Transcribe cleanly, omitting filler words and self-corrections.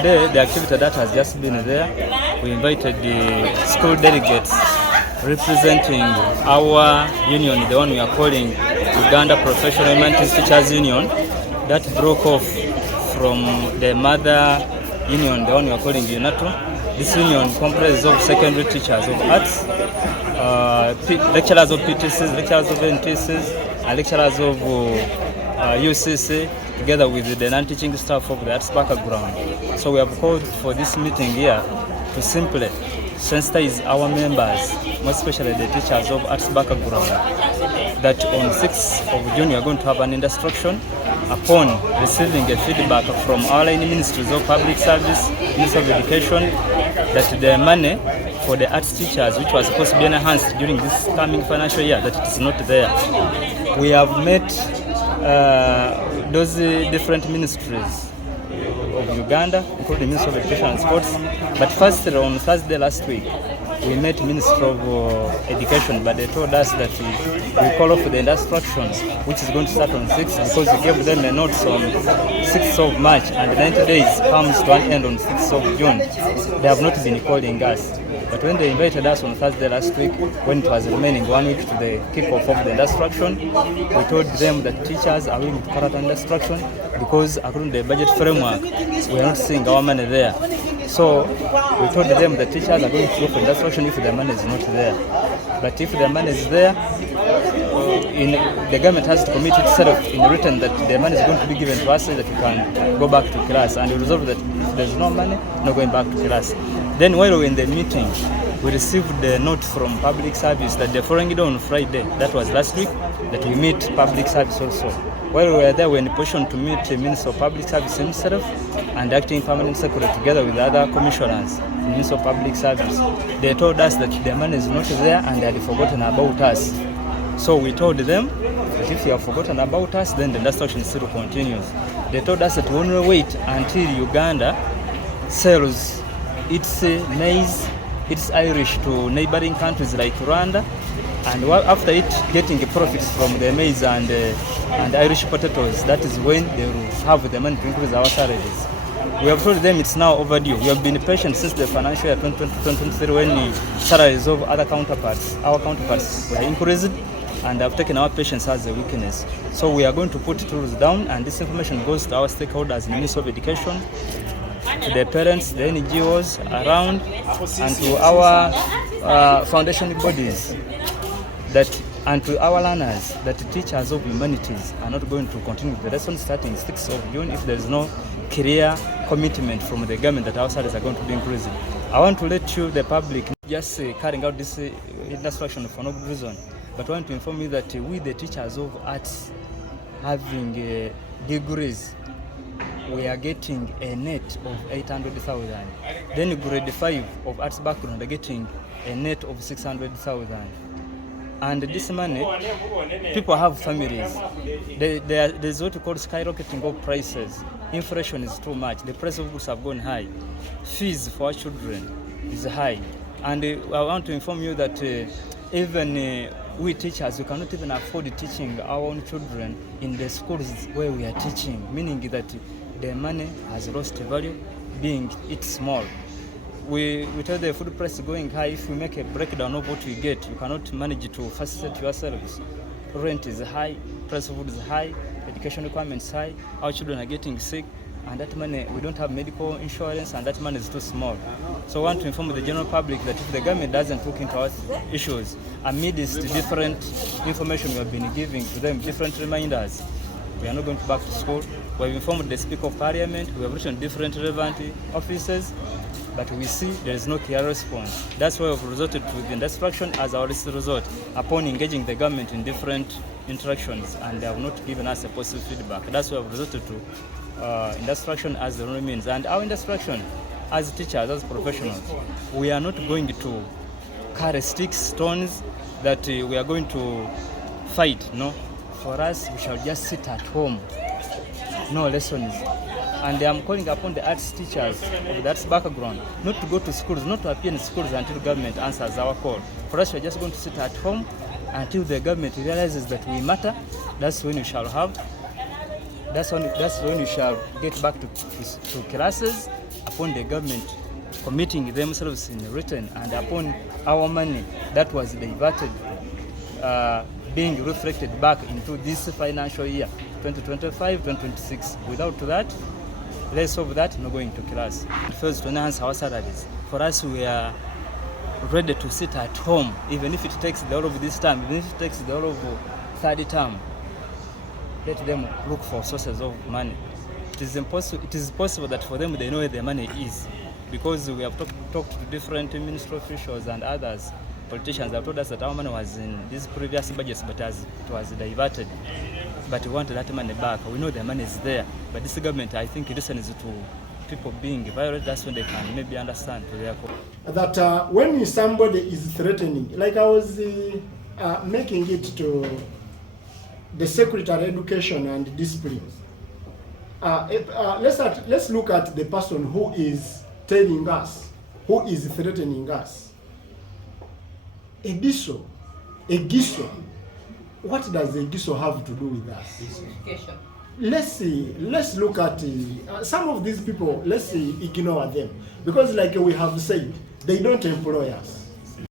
today, the activity that has just been there, we invited the school delegates representing our union, the one we are calling Uganda Professional Humanities Teachers Union, that broke off from the mother union, the one we are calling UNATO. This union comprises of secondary teachers of arts, lecturers of PTCs, lecturers of NTCs, and lecturers of UCC, together with the non-teaching staff of the arts background. So we have called for this meeting here to simply sensitize our members, more especially the teachers of arts background, that on 6th of June we are going to have an instruction upon receiving a feedback from our line ministries of public service, Ministry of Education, that the money for the arts teachers, which was supposed to be enhanced during this coming financial year, that it is not there. We have met those different ministries of Uganda, including the Ministry of Education and Sports. But first, on Thursday last week, we met Ministry of Education, but they told us that we call off the instructions, which is going to start on 6th, because we gave them a notice on 6th of March, and 90 days comes to an end on 6th of June. They have not been calling us. But when they invited us on Thursday last week, when it was remaining 1 week to the kick-off of the instruction, we told them that teachers are willing to carry out an instruction because according to the budget framework, we are not seeing our money there. So we told them that teachers are going to go for instruction if the money is not there. But if the money is there, the government has to commit itself in written that the money is going to be given to us so that we can go back to class, and we resolve that if there's no money, not going back to class. Then while we were in the meeting, we received the note from public service that the following day on Friday, that was last week, that we meet public service also. While we were there, we were in a position to meet the Minister of Public Service himself and acting permanent secretary together with other commissioners in the Minister of Public Service. They told us that the money is not there and they had forgotten about us. So we told them that if you have forgotten about us, then the instruction still continues. They told us that we only wait until Uganda sells its maize, its Irish to neighboring countries like Rwanda, and after it getting profits from the maize and Irish potatoes, that is when they will have the money to increase our salaries. We have told them it's now overdue. We have been patient since the financial year 2023 when the salaries of our counterparts were increased, and have taken our patience as a weakness. So we are going to put tools down, and this information goes to our stakeholders in the Ministry of Education, to the parents, the NGOs around, and to our foundation bodies, and to our learners, that the teachers of humanities are not going to continue the lesson starting 6th of June if there is no clear commitment from the government that our salaries are going to be increasing. I want to let you, the public, just carrying out this instruction for no reason, but I want to inform you that we, the teachers of arts, having degrees, we are getting a net of 800,000. Then grade 5 of arts background are getting a net of 600,000. And this money, people have families. There's what we call skyrocketing of prices. Inflation is too much. The price of goods have gone high. Fees for our children is high. And I want to inform you that even we teachers, we cannot even afford teaching our own children in the schools where we are teaching, meaning that the money has lost value, being it small. We tell the food price going high. If we make a breakdown of what we get, you cannot manage to facilitate yourselves. Rent is high, price of food is high, education requirements high, our children are getting sick, and that money, we don't have medical insurance, and that money is too small. So I want to inform the general public that if the government doesn't look into our issues, amidst different information we have been giving to them, different reminders, we are not going back to school. We have informed the Speaker of Parliament, we have written different relevant offices, but we see there is no clear response. That's why we have resorted to the instruction as our last resort upon engaging the government in different interactions, and they have not given us a positive feedback. That's why we have resorted to instruction as the only means. And our instruction as teachers, as professionals, we are not going to carry sticks, stones that we are going to fight. No, for us, we shall just sit at home. No lessons. And I'm calling upon the arts teachers of the arts background not to go to schools, not to appear in schools until government answers our call. For us, we're just going to sit at home until the government realizes that we matter. That's when we shall have. That's when we shall get back to classes upon the government committing themselves in written and upon our money that was diverted being reflected back into this financial year 2025-2026. Without that, less of that, not going to class. First, to enhance our salaries. For us, we are ready to sit at home, even if it takes the whole of this time, even if it takes the whole of third term. Let them look for sources of money. It is possible that for them, they know where their money is, because we have talked to different ministry officials and others. Politicians have told us that our money was in these previous budgets, but it was diverted. But we want that money back. We know the money is there, but this government, I think, listens to people being violent. That's when they can maybe understand to their core. That when somebody is threatening, like I was making it to the Secretary of Education and Discipline. Let's look at the person who is telling us, who is threatening us. A GISO. What does a GISO have to do with us? Education. Let's see. Let's look at some of these people. Let's ignore them, because, like we have said, they don't employ us.